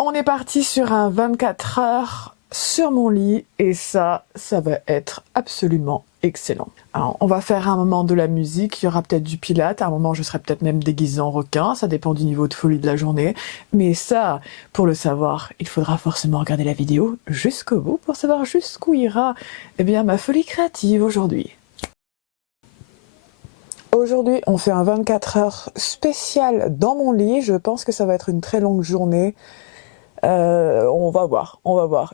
On est parti sur un 24 heures sur mon lit et ça va être absolument excellent. Alors, on va faire un moment de la musique, il y aura peut-être du pilates, à un moment je serai peut-être même déguisée en requin, ça dépend du niveau de folie de la journée. Mais ça, pour le savoir, il faudra forcément regarder la vidéo jusqu'au bout pour savoir jusqu'où ira ma folie créative aujourd'hui. Aujourd'hui, on fait un 24 heures spécial dans mon lit, je pense que ça va être une très longue journée. On va voir.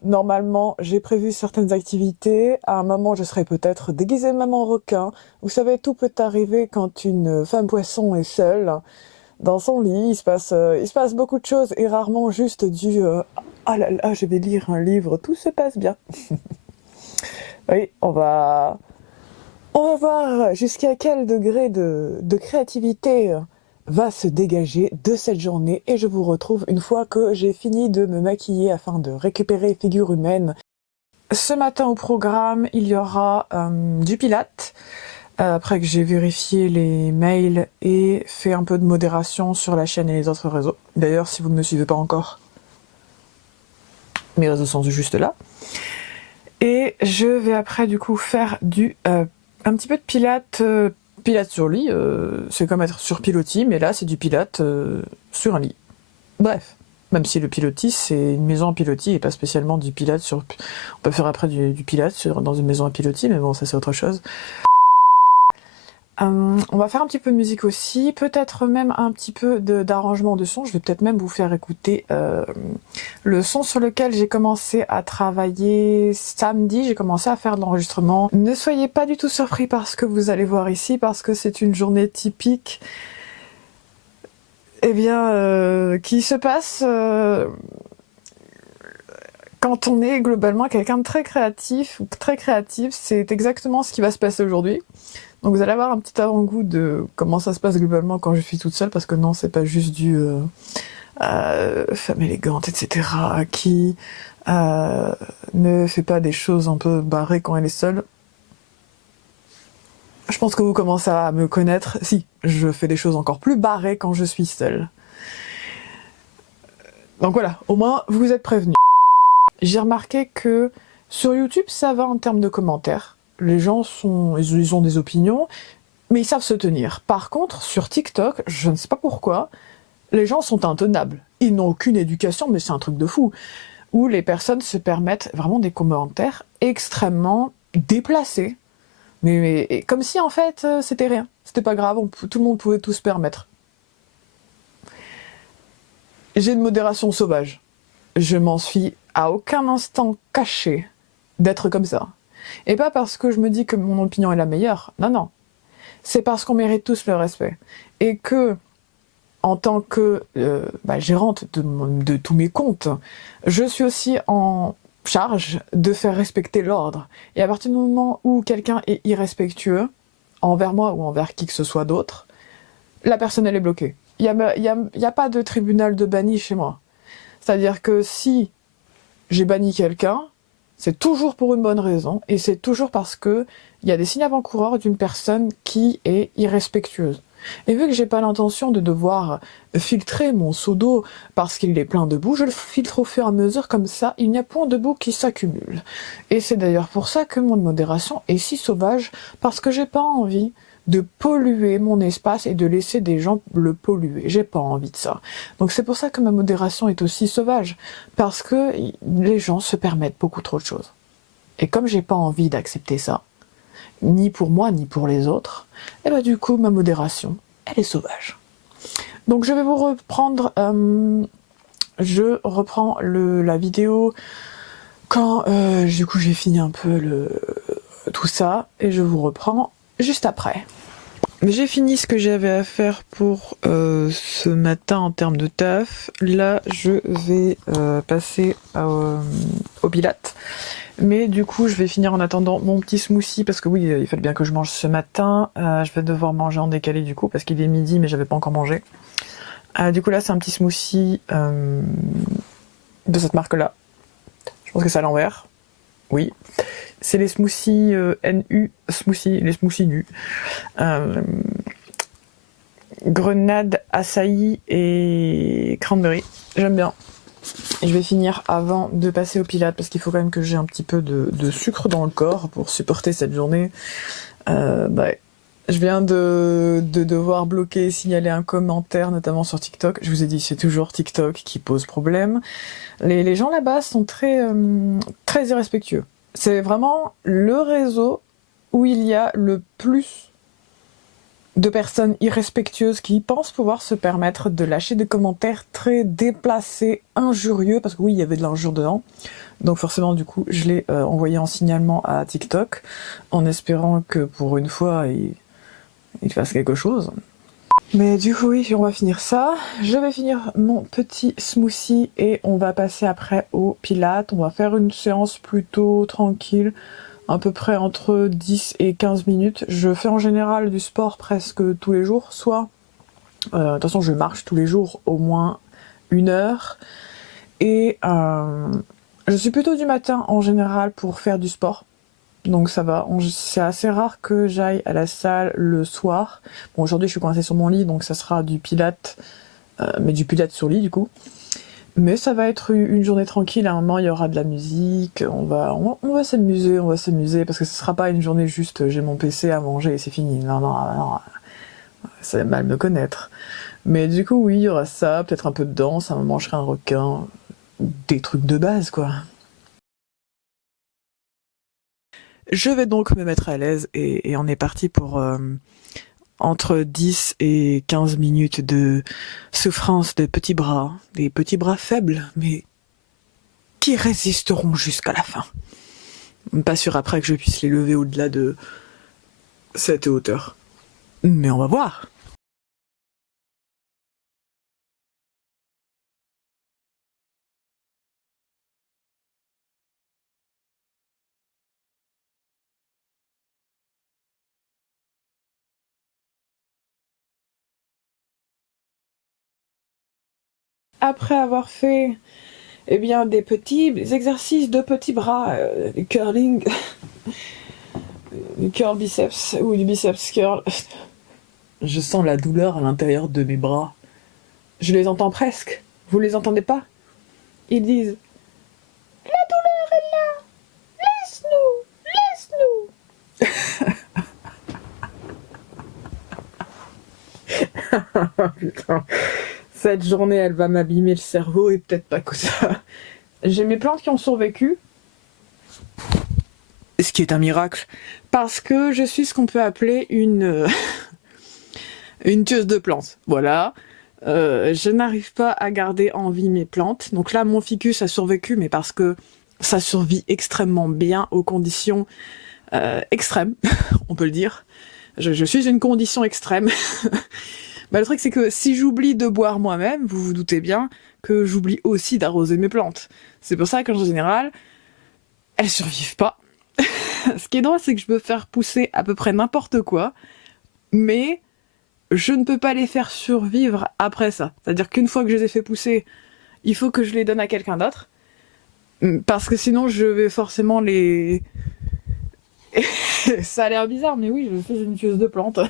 Normalement, j'ai prévu certaines activités. À un moment, je serai peut-être déguisée même en requin. Vous savez, tout peut arriver quand une femme poisson est seule dans son lit. Il se passe beaucoup de choses et rarement juste ah là là, je vais lire un livre, tout se passe bien. Oui, on va voir jusqu'à quel degré de créativité va se dégager de cette journée et je vous retrouve une fois que j'ai fini de me maquiller afin de récupérer figure humaine. Ce matin au programme, il y aura du pilates, après que j'ai vérifié les mails et fait un peu de modération sur la chaîne et les autres réseaux. D'ailleurs, si vous ne me suivez pas encore, mes réseaux sont juste là. Et je vais après du coup faire un petit peu de pilates. Pilates sur lit, c'est comme être sur pilotis, mais là c'est du pilates sur un lit. Bref, même si le pilotis c'est une maison en pilotis et pas spécialement du pilates sur... On peut faire après du pilates dans une maison en pilotis, mais bon ça c'est autre chose. On va faire un petit peu de musique aussi, peut-être même un petit peu d'arrangement de son. Je vais peut-être même vous faire écouter le son sur lequel j'ai commencé à travailler samedi. J'ai commencé à faire de l'enregistrement. Ne soyez pas du tout surpris par ce que vous allez voir ici, parce que c'est une journée typique qui se passe quand on est globalement quelqu'un de très créatif ou très créative. C'est exactement ce qui va se passer aujourd'hui. Donc vous allez avoir un petit avant-goût de comment ça se passe globalement quand je suis toute seule, parce que non, c'est pas juste femme élégante, etc., qui ne fait pas des choses un peu barrées quand elle est seule. Je pense que vous commencez à me connaître. Si, je fais des choses encore plus barrées quand je suis seule. Donc voilà, au moins vous êtes prévenus. J'ai remarqué que sur YouTube, ça va en termes de commentaires. Les gens ils ont des opinions, mais ils savent se tenir. Par contre, sur TikTok, je ne sais pas pourquoi, les gens sont intenables. Ils n'ont aucune éducation, mais c'est un truc de fou. Où les personnes se permettent vraiment des commentaires extrêmement déplacés. Mais comme si en fait, c'était rien. C'était pas grave, tout le monde pouvait tout se permettre. J'ai une modération sauvage. Je m'en suis à aucun instant caché d'être comme ça. Et pas parce que je me dis que mon opinion est la meilleure. Non, non. C'est parce qu'on mérite tous le respect. Et que, en tant que gérante de tous mes comptes, je suis aussi en charge de faire respecter l'ordre. Et à partir du moment où quelqu'un est irrespectueux, envers moi ou envers qui que ce soit d'autre, la personne elle est bloquée. Il y a pas de tribunal de banni chez moi. C'est-à-dire que si j'ai banni quelqu'un, c'est toujours pour une bonne raison, et c'est toujours parce que il y a des signes avant-coureurs d'une personne qui est irrespectueuse. Et vu que j'ai pas l'intention de devoir filtrer mon seau d'eau parce qu'il est plein de boue, je le filtre au fur et à mesure, comme ça, il n'y a point de boue qui s'accumule. Et c'est d'ailleurs pour ça que mon modération est si sauvage, parce que j'ai pas envie de polluer mon espace et de laisser des gens le polluer. J'ai pas envie de ça. Donc c'est pour ça que ma modération est aussi sauvage, parce que les gens se permettent beaucoup trop de choses. Et comme j'ai pas envie d'accepter ça, ni pour moi, ni pour les autres, et du coup, ma modération, elle est sauvage. Donc je vais vous reprendre, je reprends la vidéo quand du coup j'ai fini un peu tout ça, et je vous reprends juste après. J'ai fini ce que j'avais à faire pour ce matin en termes de taf. Là, je vais passer au pilates. Mais du coup, je vais finir en attendant mon petit smoothie, parce que oui, il fallait bien que je mange ce matin. Je vais devoir manger en décalé du coup, parce qu'il est midi, mais j'avais pas encore mangé. Du coup là, c'est un petit smoothie de cette marque-là. Je pense que c'est à l'envers. Oui. C'est les smoothies NU, les smoothies nus. Grenade, açaï et cranberry. J'aime bien. Et je vais finir avant de passer au pilates parce qu'il faut quand même que j'ai un petit peu de sucre dans le corps pour supporter cette journée. Ouais. Je viens de devoir bloquer et signaler un commentaire, notamment sur TikTok. Je vous ai dit, c'est toujours TikTok qui pose problème. Les gens là-bas sont très irrespectueux. C'est vraiment le réseau où il y a le plus de personnes irrespectueuses qui pensent pouvoir se permettre de lâcher des commentaires très déplacés, injurieux, parce que oui, il y avait de l'injure dedans. Donc forcément, du coup, je l'ai envoyé en signalement à TikTok, en espérant que pour une fois, il fasse quelque chose. Mais du coup, oui, on va finir ça. Je vais finir mon petit smoothie et on va passer après au pilates. On va faire une séance plutôt tranquille, à peu près entre 10 et 15 minutes. Je fais en général du sport presque tous les jours, soit... de toute façon, je marche tous les jours au moins 1 heure. Et je suis plutôt du matin en général pour faire du sport. Donc ça va, c'est assez rare que j'aille à la salle le soir. Bon, aujourd'hui je suis coincée sur mon lit, donc ça sera du pilates, mais du pilates sur lit du coup. Mais ça va être une journée tranquille, à un moment il y aura de la musique, on va s'amuser, parce que ce sera pas une journée juste j'ai mon PC à manger et c'est fini. Non, non, non, c'est mal me connaître. Mais du coup oui, il y aura ça, peut-être un peu de danse, à un moment je serai un requin, des trucs de base quoi. Je vais donc me mettre à l'aise et on est parti pour entre 10 et 15 minutes de souffrance de petits bras, des petits bras faibles, mais qui résisteront jusqu'à la fin. Pas sûr après que je puisse les lever au-delà de cette hauteur. Mais on va voir. Après avoir fait eh bien, des petits exercices de petits bras, du curling, du curl biceps ou du biceps curl, je sens la douleur à l'intérieur de mes bras. Je les entends presque. Vous les entendez pas? Ils disent putain, cette journée elle va m'abîmer le cerveau et peut-être pas que ça. J'ai mes plantes qui ont survécu, ce qui est un miracle, parce que je suis ce qu'on peut appeler une tueuse de plantes. Voilà. Je n'arrive pas à garder en vie mes plantes. Donc là, mon ficus a survécu, mais parce que ça survit extrêmement bien aux conditions extrêmes, on peut le dire. Je suis une condition extrême. Bah, le truc, c'est que si j'oublie de boire moi-même, vous vous doutez bien que j'oublie aussi d'arroser mes plantes. C'est pour ça qu'en général, elles survivent pas. Ce qui est drôle, c'est que je peux faire pousser à peu près n'importe quoi, mais je ne peux pas les faire survivre après ça. C'est-à-dire qu'une fois que je les ai fait pousser, il faut que je les donne à quelqu'un d'autre, parce que sinon je vais forcément les... Ça a l'air bizarre, mais oui, je suis une tueuse de plantes.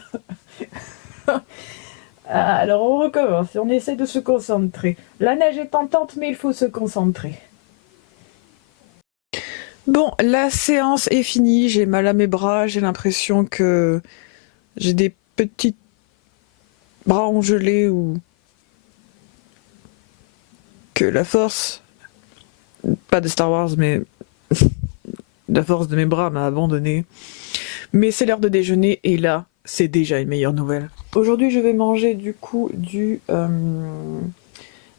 Alors on recommence, on essaie de se concentrer. La neige est tentante, mais il faut se concentrer. Bon, la séance est finie, j'ai mal à mes bras, j'ai l'impression que j'ai des petits bras gelés ou que la force, pas de Star Wars, mais la force de mes bras m'a abandonné. Mais c'est l'heure de déjeuner et là, c'est déjà une meilleure nouvelle. Aujourd'hui, je vais manger du coup du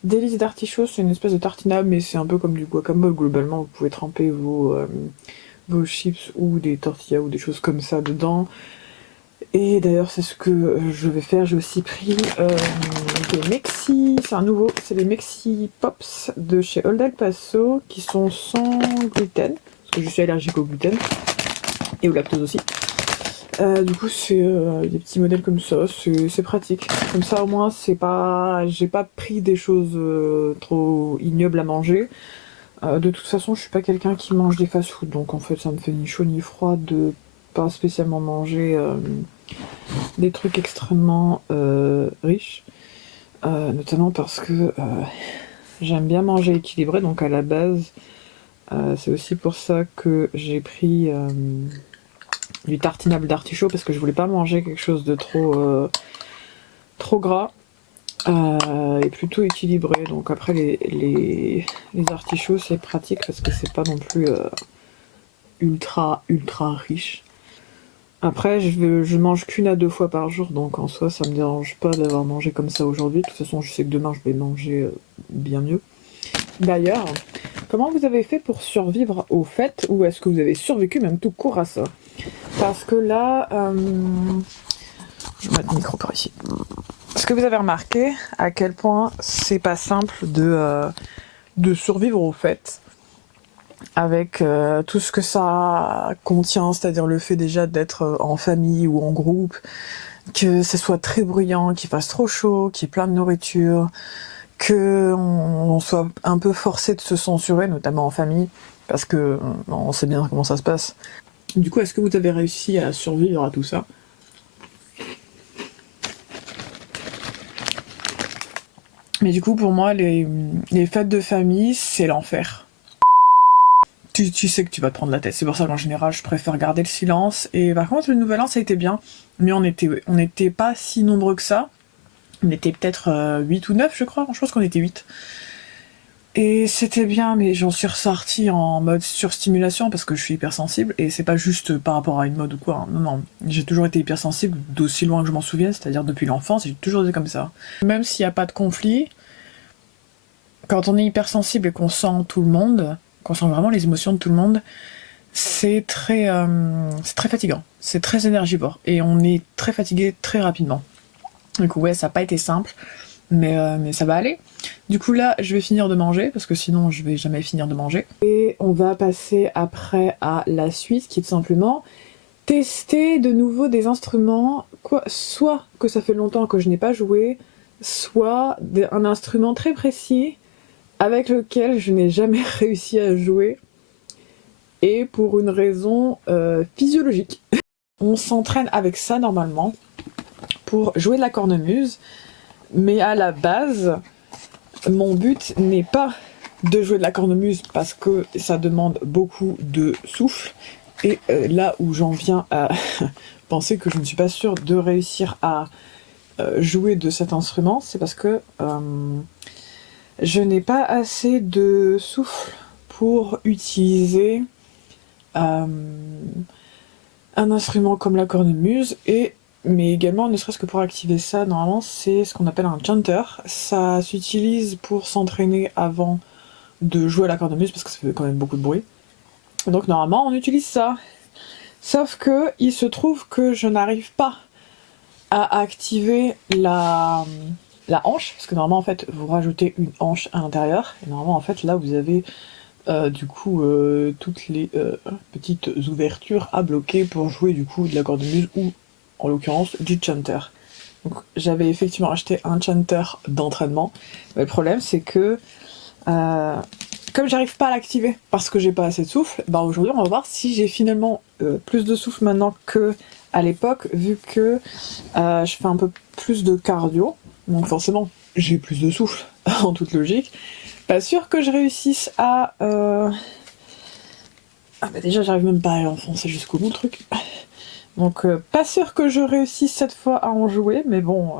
délice d'artichaut. C'est une espèce de tartinade, mais c'est un peu comme du guacamole. Globalement, vous pouvez tremper vos chips ou des tortillas ou des choses comme ça dedans. Et d'ailleurs, c'est ce que je vais faire. J'ai aussi pris des Mexi. C'est un nouveau, c'est les Mexi Pops de chez Old El Paso qui sont sans gluten, parce que je suis allergique au gluten et au lactose aussi. Du coup, c'est des petits modèles comme ça, c'est pratique. Comme ça, au moins, j'ai pas pris des choses trop ignobles à manger. De toute façon, je suis pas quelqu'un qui mange des fast-food, donc en fait, ça me fait ni chaud ni froid de pas spécialement manger des trucs extrêmement riches. Notamment parce que J'aime bien manger équilibré, donc à la base, c'est aussi pour ça que j'ai pris du tartinable d'artichaut, parce que je voulais pas manger quelque chose de trop gras et plutôt équilibré. Donc après, les artichauts, c'est pratique parce que c'est pas non plus ultra riche. Après, je mange qu'une à deux fois par jour, donc en soi, ça me dérange pas d'avoir mangé comme ça aujourd'hui. De toute façon, je sais que demain, je vais manger bien mieux. D'ailleurs, comment vous avez fait pour survivre aux fêtes, ou est-ce que vous avez survécu même tout court à ça? Parce que là, je vais mettre le micro par ici. Est-ce que vous avez remarqué à quel point c'est pas simple de survivre aux fêtes avec tout ce que ça contient, c'est-à-dire le fait déjà d'être en famille ou en groupe, que ce soit très bruyant, qu'il fasse trop chaud, qu'il y ait plein de nourriture, qu'on soit un peu forcé de se censurer, notamment en famille, parce que on sait bien comment ça se passe. Du coup, est-ce que vous avez réussi à survivre à tout ça? Mais du coup, pour moi, les fêtes de famille, c'est l'enfer. Tu sais que tu vas te prendre la tête. C'est pour ça qu'en général, je préfère garder le silence. Et par contre, le nouvel an, ça a été bien. Mais on était pas si nombreux que ça. On était peut-être 8 ou 9, je crois. Je pense qu'on était 8. Et c'était bien, mais j'en suis ressortie en mode surstimulation parce que je suis hypersensible. Et c'est pas juste par rapport à une mode ou quoi. Non, non. J'ai toujours été hypersensible d'aussi loin que je m'en souvienne, c'est-à-dire depuis l'enfance. J'ai toujours été comme ça. Même s'il n'y a pas de conflit, quand on est hypersensible et qu'on sent tout le monde, qu'on sent vraiment les émotions de tout le monde, c'est très fatigant. C'est très énergivore. Et on est très fatigué très rapidement. Du coup, ouais, ça n'a pas été simple. Mais ça va aller. Du coup là, je vais finir de manger, parce que sinon je vais jamais finir de manger. Et on va passer après à la suite, qui est tout simplement tester de nouveau des instruments, soit que ça fait longtemps que je n'ai pas joué, soit un instrument très précis avec lequel je n'ai jamais réussi à jouer, et pour une raison physiologique. On s'entraîne avec ça normalement pour jouer de la cornemuse. Mais à la base, mon but n'est pas de jouer de la cornemuse parce que ça demande beaucoup de souffle. Et là où j'en viens à penser que je ne suis pas sûre de réussir à jouer de cet instrument, c'est parce que je n'ai pas assez de souffle pour utiliser un instrument comme la cornemuse, mais également, ne serait-ce que pour activer ça, normalement, c'est ce qu'on appelle un chanter. Ça s'utilise pour s'entraîner avant de jouer à la cornemuse, parce que ça fait quand même beaucoup de bruit. Donc normalement, on utilise ça. Sauf que, il se trouve que je n'arrive pas à activer la hanche, parce que normalement, en fait, vous rajoutez une hanche à l'intérieur, et normalement, en fait, là, vous avez du coup toutes les petites ouvertures à bloquer pour jouer du coup de la cornemuse ou en l'occurrence du chanter. Donc j'avais effectivement acheté un chanter d'entraînement, mais le problème c'est que comme j'arrive pas à l'activer parce que j'ai pas assez de souffle, bah aujourd'hui on va voir si j'ai finalement plus de souffle maintenant que à l'époque, vu que je fais un peu plus de cardio, donc forcément j'ai plus de souffle en toute logique. Pas sûr que je réussisse à ah bah déjà j'arrive même pas à enfoncer jusqu'au bout le truc. Donc pas sûr que je réussisse cette fois à en jouer, mais bon,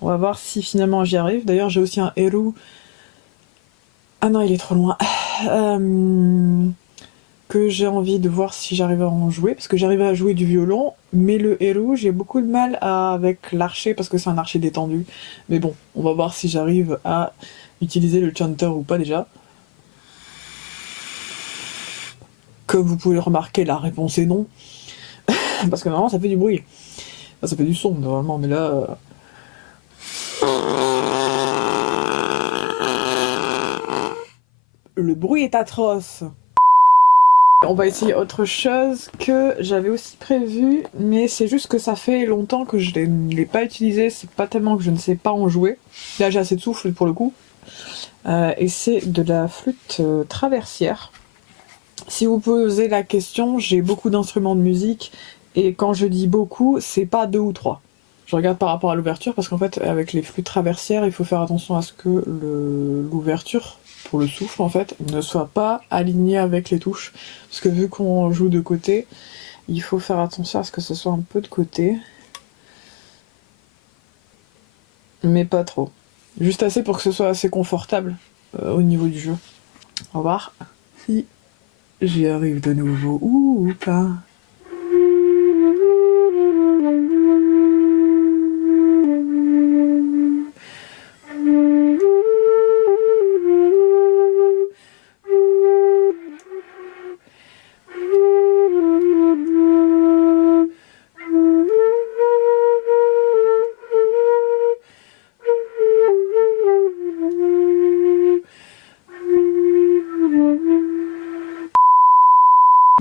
on va voir si finalement j'y arrive. D'ailleurs j'ai aussi un héros. Ah non, il est trop loin. Que j'ai envie de voir si j'arrive à en jouer, parce que j'arrive à jouer du violon, mais le héros, j'ai beaucoup de mal avec l'archer, parce que c'est un archer détendu. Mais bon, on va voir si j'arrive à utiliser le chanter ou pas déjà. Comme vous pouvez le remarquer, la réponse est non. Parce que normalement ça fait du bruit. Enfin, ça fait du son normalement, mais là... Le bruit est atroce. On va essayer autre chose que j'avais aussi prévu, mais c'est juste que ça fait longtemps que je ne l'ai pas utilisé, c'est pas tellement que je ne sais pas en jouer. Là j'ai assez de souffle pour le coup. Et c'est de la flûte traversière. Si vous posez la question, j'ai beaucoup d'instruments de musique, et quand je dis beaucoup, c'est pas 2 ou 3. Je regarde par rapport à l'ouverture parce qu'en fait, avec les flux traversières, il faut faire attention à ce que l'ouverture, pour le souffle en fait, ne soit pas alignée avec les touches. Parce que vu qu'on joue de côté, il faut faire attention à ce que ce soit un peu de côté. Mais pas trop. Juste assez pour que ce soit assez confortable au niveau du jeu. On va voir si j'y arrive de nouveau ou pas.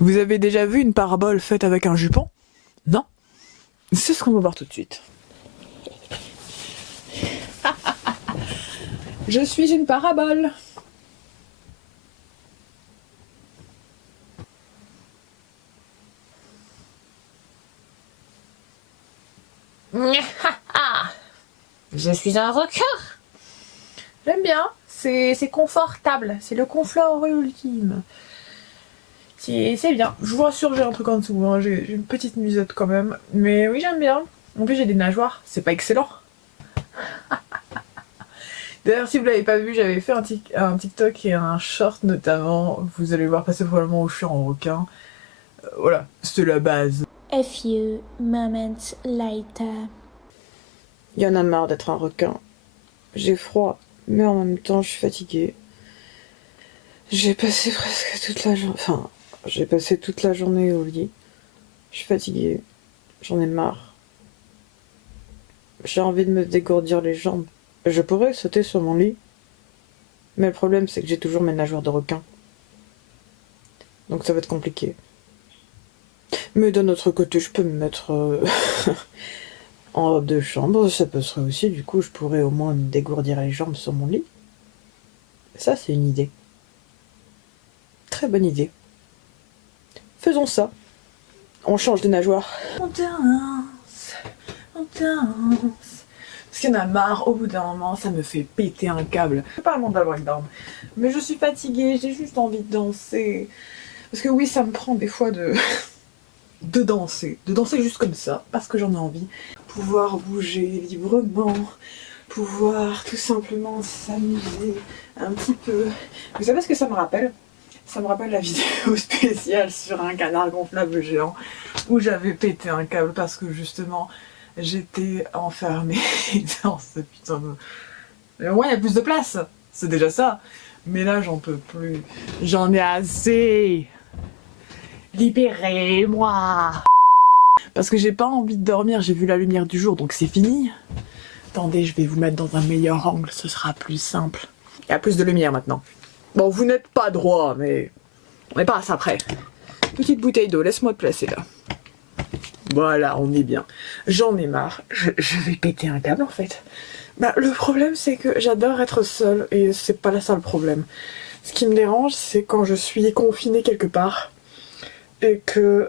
Vous avez déjà vu une parabole faite avec un jupon? Non? C'est ce qu'on va voir tout de suite. Je suis une parabole. Je suis un requin. J'aime bien, c'est confortable, c'est le confort ultime. C'est bien. Je vous rassure, j'ai un truc en dessous, hein. J'ai une petite musette quand même. Mais oui, j'aime bien. En plus, j'ai des nageoires, c'est pas excellent. D'ailleurs, si vous l'avez pas vu, j'avais fait un TikTok et un short notamment. Vous allez le voir passer probablement où je suis en requin. Voilà, c'était la base. A few moments later. Il y en a marre d'être un requin. J'ai froid, mais en même temps, je suis fatiguée. J'ai passé presque toute la journée. Enfin, j'ai passé toute la journée au lit. Je suis fatiguée. J'en ai marre. J'ai envie de me dégourdir les jambes. Je pourrais sauter sur mon lit. Mais le problème, c'est que j'ai toujours mes nageoires de requin. Donc ça va être compliqué. Mais d'un autre côté, je peux me mettre en robe de chambre. Ça passerait aussi. Du coup, je pourrais au moins me dégourdir les jambes sur mon lit. Ça, c'est une idée. Très bonne idée. Faisons ça. On change de nageoire. On danse. On danse. Parce qu'il y en a marre, au bout d'un moment, ça me fait péter un câble. C'est pas le monde d'avoir une breakdown. Mais je suis fatiguée, j'ai juste envie de danser. Parce que oui, ça me prend des fois de danser. De danser juste comme ça, parce que j'en ai envie. Pouvoir bouger librement. Pouvoir tout simplement s'amuser un petit peu. Vous savez ce que ça me rappelle? Ça me rappelle la vidéo spéciale sur un canard gonflable géant où j'avais pété un câble parce que justement j'étais enfermée dans ce putain de... Mais au moins il y a plus de place, c'est déjà ça. Mais là j'en peux plus, j'en ai assez. Libérez-moi. Parce que j'ai pas envie de dormir, j'ai vu la lumière du jour donc c'est fini. Attendez, je vais vous mettre dans un meilleur angle, ce sera plus simple. Il y a plus de lumière maintenant. Bon, vous n'êtes pas droit, mais on passe après. Petite bouteille d'eau, laisse-moi te placer là. Voilà, on est bien. J'en ai marre, je vais péter un câble en fait. Bah, le problème c'est que j'adore être seule et c'est pas là ça le problème. Ce qui me dérange, c'est quand je suis confinée quelque part et que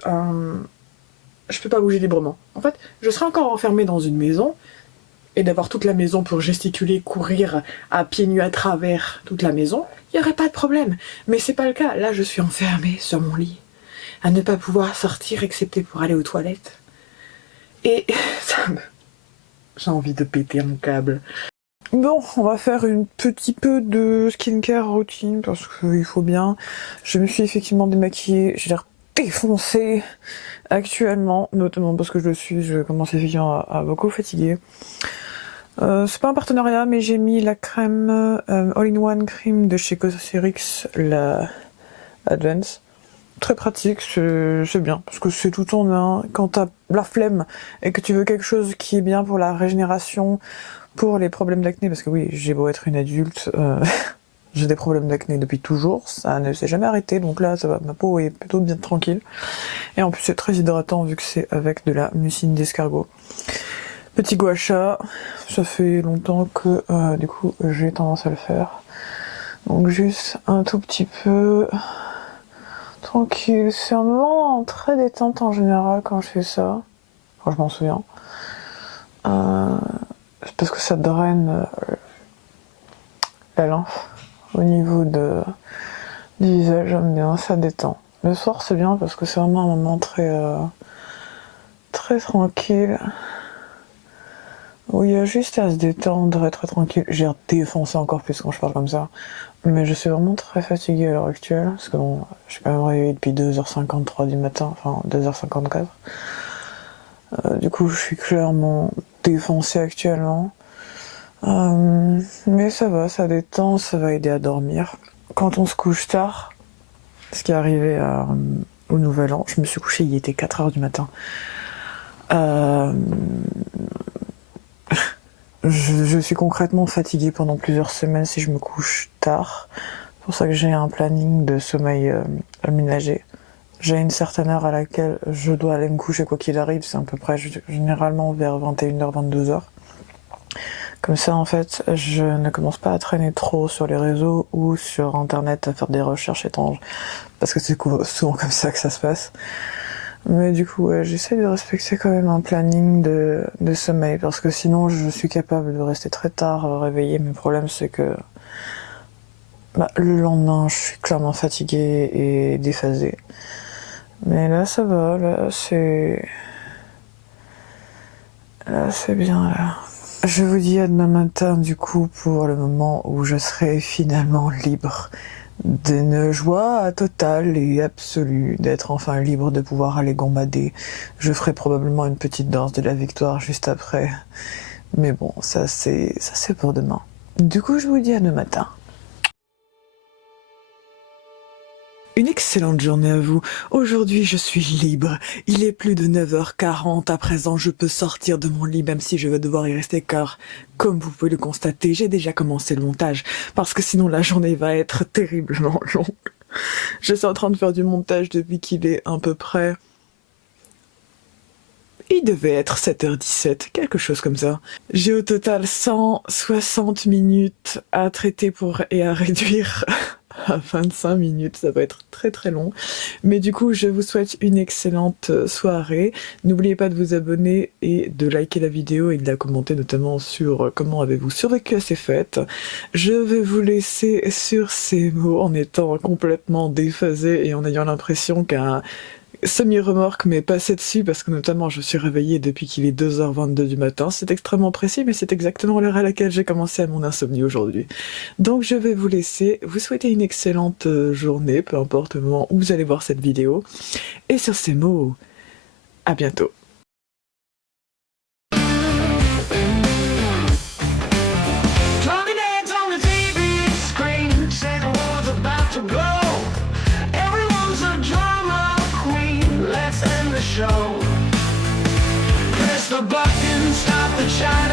je peux pas bouger librement. En fait, je serais encore enfermée dans une maison et d'avoir toute la maison pour gesticuler, courir à pieds nus à travers toute la maison, il n'y aurait pas de problème. Mais c'est pas le cas. Là, je suis enfermée sur mon lit, à ne pas pouvoir sortir excepté pour aller aux toilettes. Et ça me... J'ai envie de péter un câble. Bon, on va faire un petit peu de skincare routine parce qu'il faut bien. Je me suis effectivement démaquillée, j'ai l'air défoncée actuellement, notamment parce que je commence effectivement à beaucoup fatiguer. C'est pas un partenariat, mais j'ai mis la crème All-in-One Cream de chez Cosrx, la Advance. Très pratique, c'est bien, parce que c'est tout en un. Quand t'as la flemme et que tu veux quelque chose qui est bien pour la régénération, pour les problèmes d'acné, parce que oui, j'ai beau être une adulte, j'ai des problèmes d'acné depuis toujours, ça ne s'est jamais arrêté, donc là ça va, ma peau est plutôt bien tranquille. Et en plus c'est très hydratant vu que c'est avec de la mucine d'escargot. Petit gua sha, ça fait longtemps que du coup j'ai tendance à le faire. Donc juste un tout petit peu tranquille. C'est un moment très détente en général quand je fais ça. Enfin, je m'en souviens. parce que ça draine la lymphe au niveau du visage, j'aime bien, ça détend. Le soir c'est bien parce que c'est vraiment un moment très tranquille, où il y a juste à se détendre, être tranquille. J'ai défoncé encore plus quand je parle comme ça, mais je suis vraiment très fatiguée à l'heure actuelle, parce que bon, je suis quand même réveillée depuis 2h53 du matin, enfin 2h54. Du coup, je suis clairement défoncée actuellement. Mais ça va, ça détend, ça va aider à dormir. Quand on se couche tard, ce qui est arrivé au Nouvel An, je me suis couchée, il était 4h du matin. Je suis concrètement fatiguée pendant plusieurs semaines si je me couche tard. C'est pour ça que j'ai un planning de sommeil aménagé. J'ai une certaine heure à laquelle je dois aller me coucher quoi qu'il arrive, c'est à peu près généralement vers 21h, 22h. Comme ça, en fait, je ne commence pas à traîner trop sur les réseaux ou sur Internet à faire des recherches étranges, parce que c'est souvent comme ça que ça se passe. Mais du coup, ouais, j'essaie de respecter quand même un planning de sommeil, parce que sinon, je suis capable de rester très tard réveillée. Mais le problème, c'est que le lendemain, je suis clairement fatiguée et déphasée. Mais là, ça va, là, c'est bien, là. Je vous dis à demain matin, du coup, pour le moment où je serai finalement libre d'une joie totale et absolue, d'être enfin libre de pouvoir aller gambader. Je ferai probablement une petite danse de la victoire juste après. Mais bon, ça c'est pour demain. Du coup, je vous dis à demain matin. Une excellente journée à vous. Aujourd'hui, je suis libre. Il est plus de 9h40. À présent, je peux sortir de mon lit, même si je vais devoir y rester, car, comme vous pouvez le constater, j'ai déjà commencé le montage. Parce que sinon, la journée va être terriblement longue. Je suis en train de faire du montage depuis qu'il est à peu près... Il devait être 7h17, quelque chose comme ça. J'ai au total 160 minutes à traiter et à réduire à 25 minutes, ça va être très très long. Mais du coup, je vous souhaite une excellente soirée. N'oubliez pas de vous abonner et de liker la vidéo et de la commenter, notamment sur comment avez-vous survécu à ces fêtes. Je vais vous laisser sur ces mots en étant complètement déphasée et en ayant l'impression qu'un semi-remorque m'est passé dessus, parce que notamment je suis réveillée depuis qu'il est 2h22 du matin. C'est extrêmement précis, mais c'est exactement l'heure à laquelle j'ai commencé à mon insomnie aujourd'hui. Donc je vais vous laisser, vous souhaiter une excellente journée, peu importe le moment où vous allez voir cette vidéo. Et sur ces mots, à bientôt. Show. Press the button, stop the child.